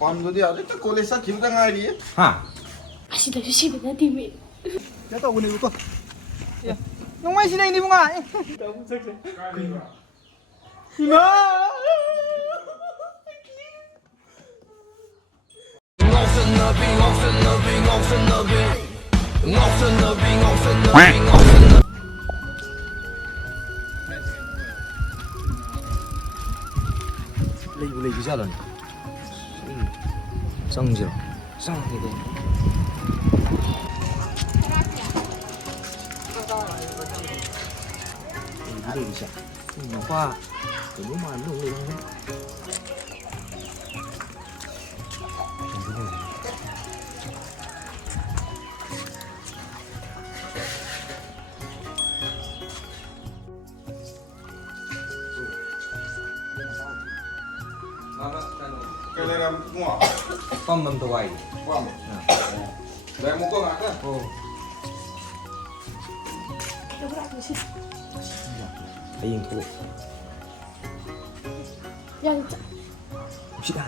ꯄꯥꯝꯗꯨꯗꯤ ꯍꯧꯖꯤꯛꯇ ꯀꯣꯂꯦꯖ ꯆꯠꯈꯤꯕꯗ ꯉꯥꯏꯔꯤꯌꯦ ꯍꯥ ꯑꯁꯤꯗꯁꯨ ꯁꯤꯕ ꯅꯠꯇꯦꯃꯤ ꯀꯩꯅꯣ ꯇꯧꯕꯅꯦꯕꯀꯣ ꯅꯣꯡꯃꯩꯁꯤꯅ ꯑꯩꯅꯤ ꯕꯨꯡꯉꯥ ꯏꯃꯥ ꯂꯩꯕꯨ ꯂꯩꯕ ꯖꯥꯠꯂꯣꯅꯦ ꯆꯪꯁꯤꯔꯣ ꯆꯪꯉꯦꯗ ꯂꯩꯕꯁꯦ ꯅꯨꯄꯥ ꯀꯩꯅꯣ ꯃꯥꯟꯕ ꯂꯩꯔꯝꯒꯅꯤ Kaya lang mo. ꯄꯝꯕꯝ ꯇꯋꯥꯏ Pam. Dahil mo ko nga ka. ꯑꯣ ꯍꯌꯦꯡ ꯊꯣꯛ ꯌꯥꯝ ꯁꯤꯗ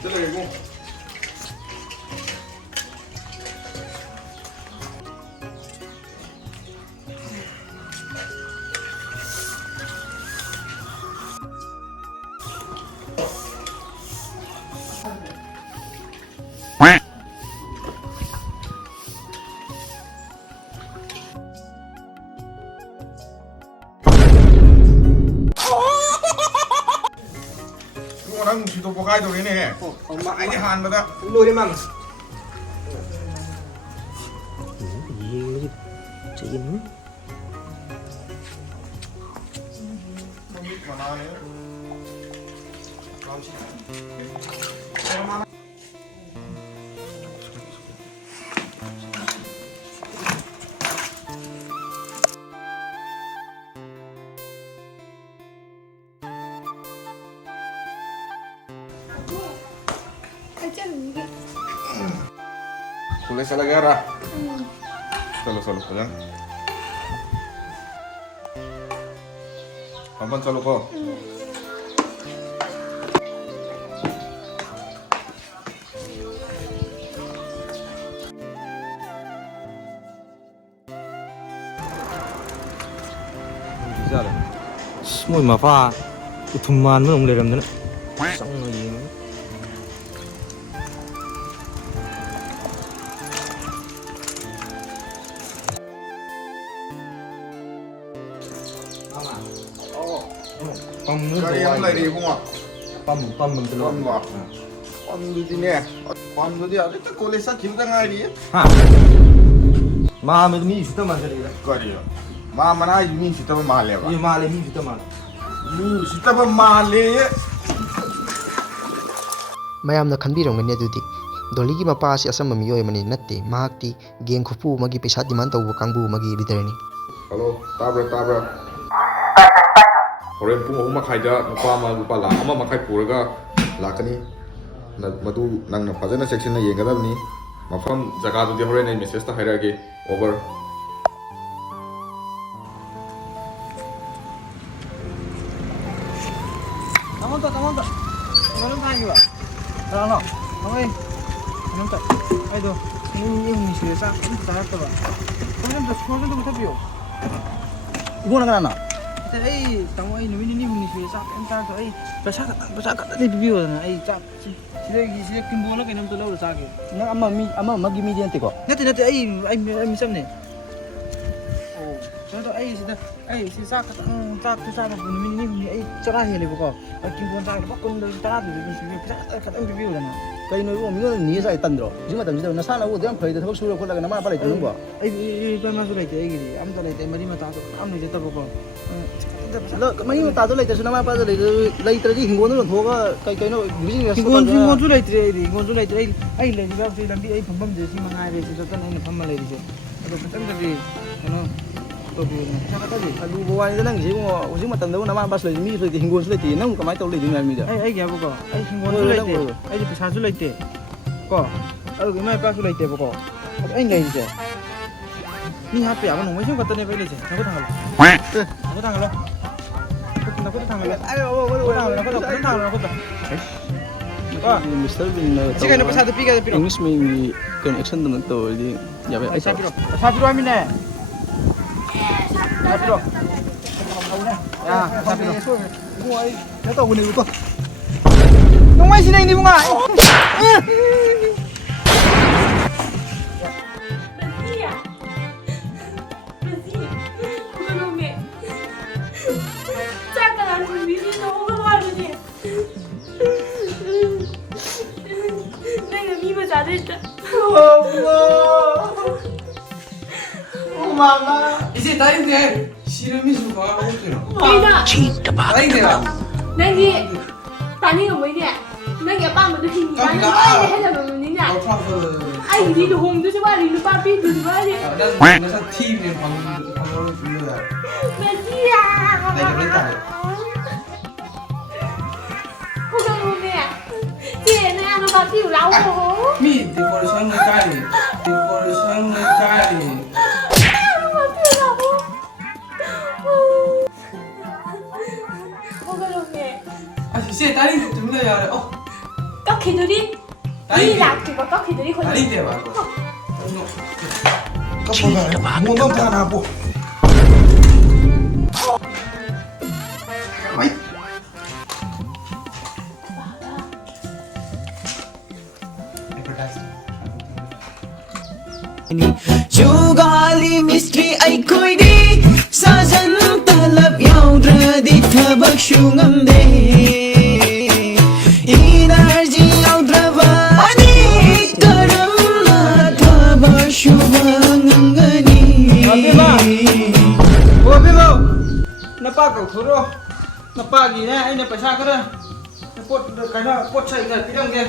Ito lagi mo. Nang sito po kayo rin eh. Ay han ba da? ลุยได้มั้งยิงเลยจะยิงมั้ย Kulit sa lagara. Salo ko yan. Paman salo ko. ꯃꯣꯏ ꯃꯄꯥ ꯎꯊꯨꯝ ꯃꯥꯟꯕ ꯑꯃꯨꯛ ꯂꯩꯔꯝꯗꯅ ꯆꯪꯉ ꯌꯦꯡꯉ Kaya yung lagi mo nga. ꯄꯝꯕꯝ ꯇꯂꯣ Pamdudine. Pamdudi hꯧꯖꯤꯛꯇ ꯀꯣꯂꯦꯖ ꯆꯠꯈꯤꯕꯗ ꯉꯥꯏꯔꯤꯌꯦ. ꯍꯥ ꯃꯥ ꯃꯤ ꯁꯨꯇ ꯃꯥꯟꯖꯔꯦꯗ Kariyo. Ma mana yumi sitaba maleba. ꯏ ꯃꯥꯜꯂꯦ ꯃꯤ ꯁꯨꯇ ꯃꯥꯜꯂꯦ Mi sitaba male. ꯃꯌꯥꯝꯅ ꯈꯟꯕꯤꯔꯝꯒꯅꯤ ꯑꯗꯨꯗꯤ ꯗꯣꯂꯤꯒꯤ ꯃꯄꯥ ꯑꯁꯤ ꯑꯆꯝꯕ ꯃꯤꯑꯣꯏ ꯑꯃꯅꯤ ꯅꯠꯇꯦ ꯃꯍꯥꯛꯇꯤ ꯒꯦꯡ ꯈꯨꯄꯨ ꯑꯃꯒꯤ ꯄꯩꯁꯥ ꯗꯤꯃꯥꯟ ꯇꯧꯕ ꯀꯥꯡꯕꯨ ꯑꯃꯒꯤ ꯂꯤꯗꯔꯅꯤ Hello, tabra. Horen pung 3:00ꯗ nupa ama lupa lakh 1.5 puraga lakani. Madu nangna fajana section na yengadabni. Mafam jaga dudi horen ai message ta hairage. Over. Kamonta Kamu tanya ba? Ano? Okay. Kamonta. Ay do. Yung siya sa tarak ba? Kung ano tabiyo. Ibu na kana. Ay, tamo ay numin ni ni siya sa kan tarak ay. Basa ka ni bibiyo na ay sa sila kimbola kay nam tulaw sa akin. Na ama magimediante ko. Nati ay misam ne. Oh. So ay sida ay si sa ka sa numin ni ay tsaka hele ko. Ay kimbola sa akin kung tarak ni siya ka bibiyo na. Kaino mo mingo ni sa itandro jima tamjida na sala wo dem phaida thok sura khola na ma pala itanu ba ai ba ma su lai te gi am ta lai te mari ma ta so am ni ta ko lo mani ma ta do lai te na ma pa do lai tra ji hingo no thoga kaino business hingon ju lai tre ai lai ba se lambi ai phambam je si ma ngai re si ta na pham lai ri se ado patang ta di ano to bi na sa ka di alu bo wa ni nang ji mo uji ma tam do na ma bas lai mi lai hingo lai ti nang kamai to lai ding mi da ai ga ko ai hingon ju lai te ai ji pisa ju lai te ko ado mai pa su lai te ko ai ngai je ni ha pe ya no mai sim ka ta ne pai le je na ko ta ha lo 나코도 당할래. 나코도 Mr. Bean Sige na pasado piga da piro. English may connection naman to di yabe ay Sa piro. Sa piro amin na. Sa piro. Ya, sa piro. Ay, nato ko nito. Nung may sinay hindi mo nga. Masia. Masia. Kulungi. Tsaka nga hindi na ako gawalo niya. 내가 미모 잘했다. 이제 나인데 씨름이 좀 가고 있잖아. 내가 나인데야. 내기 다니가 뭐냐? 내가 아빠도 힘이 많이 해서 그러느냐? 아이 니도 홍도 좀 말이 너 빠삐도 좀 말이. 난 내가 팀에 방송을 불러야. 메시야. 내가 그랬다. 호가 뭐냐? 쟤는 안 빠삐고 나오고. 미 데코레이션을 까리. 데코레이션을 까리. 이제 딸이 됩니다 야. 꺾이들이 이 낙지가 꺾이들이 걸려. 딸이 돼 봐. 꺾어가. 뭐 너무 나고. Jugali mystery ay koy di Sasan talab yaudra di tabak shungam de Energy yaudra vani Karam na tabak shubang angani Bimo, napagaw turo. Napagi na ay napasa ka na. Napot kana pot sa ina pirang ge.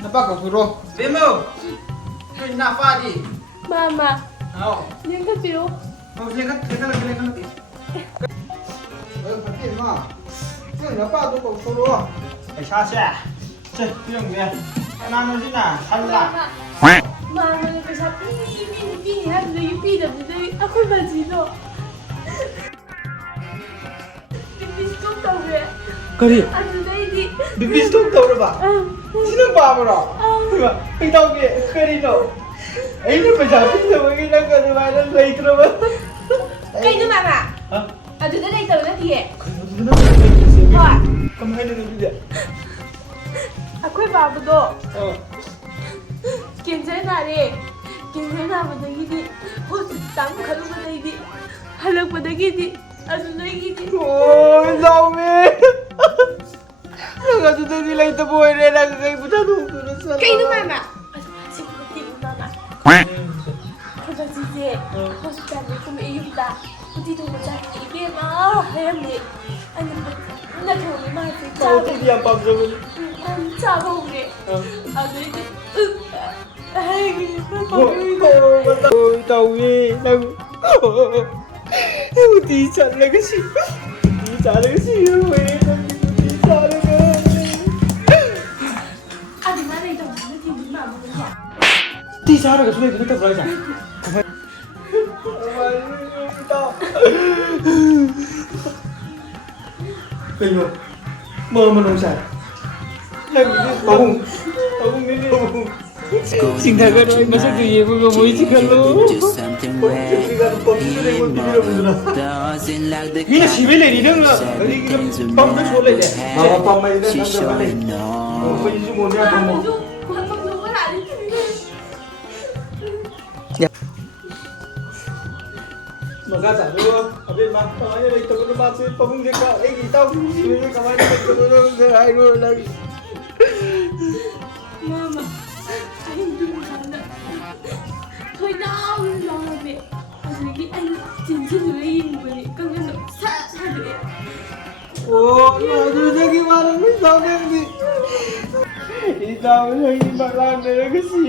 Napagaw turo. Bimo. Ay napadi. Mama, Ao. những cái phiếu Mau lekan lagi. Pakai ma. Ini apa tu kau suruh? Sa sa. Cek, pirang ge. Kana no sina, sala. Mama nó phải sao pi hay là pi được đấy, à không phải gì đâu. Pi stop tao về. Kari. À từ đây đi. Bibis tu tahu ba? Sino ba mo? Diba? Ikaw ge, kari no. Ay na pa sabi sa mga ginagawa ng late na ba? Cây nữa mama. Hả? À từ đây từ nó kìa. Thôi. Không hay được gì À quên vào một độ. Ờ. Kiến thế nào đi? Kiến thế nào mà đây đi? Hốt tắm khẩn vào đây đi. Hay là vào đây đi? À từ đây đi. Ôi, sao mẹ? Kasi hindi nila ito buhay na nakakaibutan ko na sa... Cây nữa mama. Chị có tìm mama. Không phải gì gì. Không phải chẳng không phải yêu ta. Không thì tôi mà chẳng ý biết mà. Hay em đi. Anh là thường với mai thì Sao thì đi ăn bầm rồi. Anh chào không kìa. À đấy đi. Hay kìa. Ôi, tao nghe. Em tí chặt là cái gì? Tí chặt là cái gì? Tí chặt là cái À thì mai đây tổng nó tìm đến mà muốn nhả. Tí chặt là cái gì? Tí chặt là cái gì? Kaya mo, mama nung sa. Tabong nini. Singdagan ay masagay mo mo itikalo. Mina sibile ni dang. Pam na sole de. Mama pamay na nang bale. Pwede mo niya mo. Kung magluwala din kami. Magkasa, pero abin ma, kaya na ito ko na ba sa pamungkit ka? Eh, itaw, sibile kamay na ito ko na ay ko lagi. Mama, anh đừng làm nữa. Thôi đau rồi mẹ. Anh chính chân dưới im rồi con nhân động xa xa rồi. Oh, aduh, gimana nih sampai ini? Itaw, hindi marami na kasi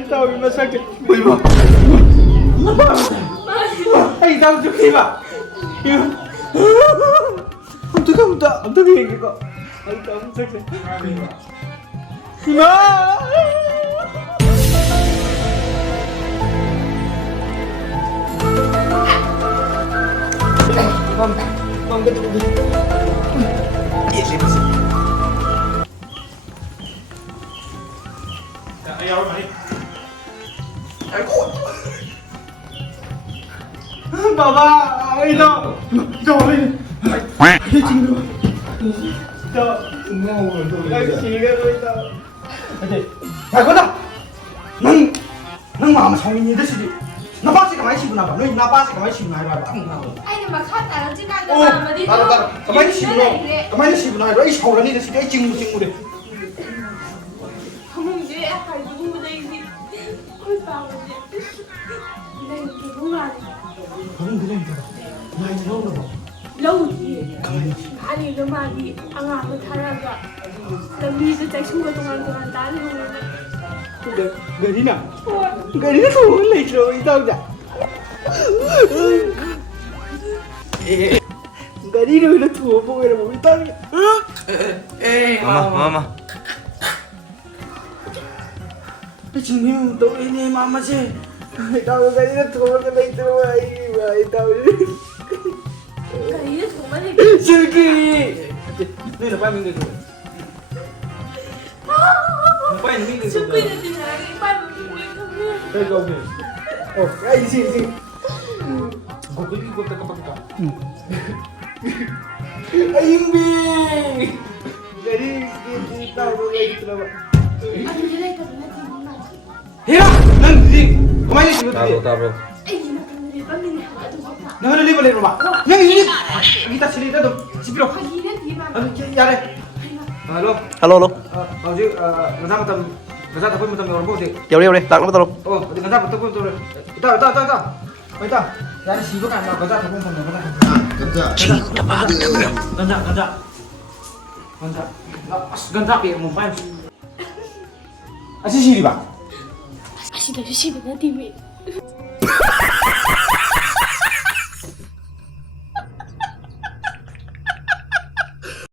itaw, masakit. Uy, ba? Ay, itaw, suki ba? Ang tagay ko. Ay, itaw, masakit. Ma! Baba, ai đâu? Đâu lên? Cái chim đâu? Đâu? Ngô rồi. Cái gì cái rồi đâu? Cái phải con nào? Nang mà xong như thế gì? Nó bắt cái máy chim nào? Nó bắt cái máy chim này rồi. Anh mà khát à chứ càng cái mà đi cái máy chim nào? Cái máy chim này rồi. Sao là đi cái chim đi? không biết em phải dùng đây gì ôi vào đây thì đúng là lâu gì 아니 너만이 앙아무 타라가 남미즈 짝퉁과 동안 나는 Người đi nào? Người đi nó thua lịch rồi tao nhỉ? Người đi rồi nó thua vui rồi mà tao nhỉ? Mama. Cái chừng như tôi đi mama chứ. Tao cái đi nó thua cái lịch rồi vậy tao đi. cái gì cũng mà đi Sư kỳ. Đây là ba mình được rồi. Ba mình được sức rồi. quy là gì là cái ba mình không biết Đây không nhỉ? Ồ, cái gì? Gue tak kepak-kepak. Ayung bi. Jadi kita boleh gitu lah. anh như đây cần là gì mà Hira, nang di. Kemana sih lu tadi? Taro. anh gì mà cần gì ba mình hả tụi họ hả Nang ada di balik rumah. Yang ini kita cerita tuh. Si Bro. cái gì đấy gì mà Ya deh. Halo. Alo alo, Mau sih ngasa tapi mau orang bos deh. kéo đi, tặng nó tao. Oh, di ngasa tapi mau tuh. Kita. Dari sibuk kan ngasa tapi mau Ganja pi mau main. Asih sih, Pak. 아시다시피 나 TV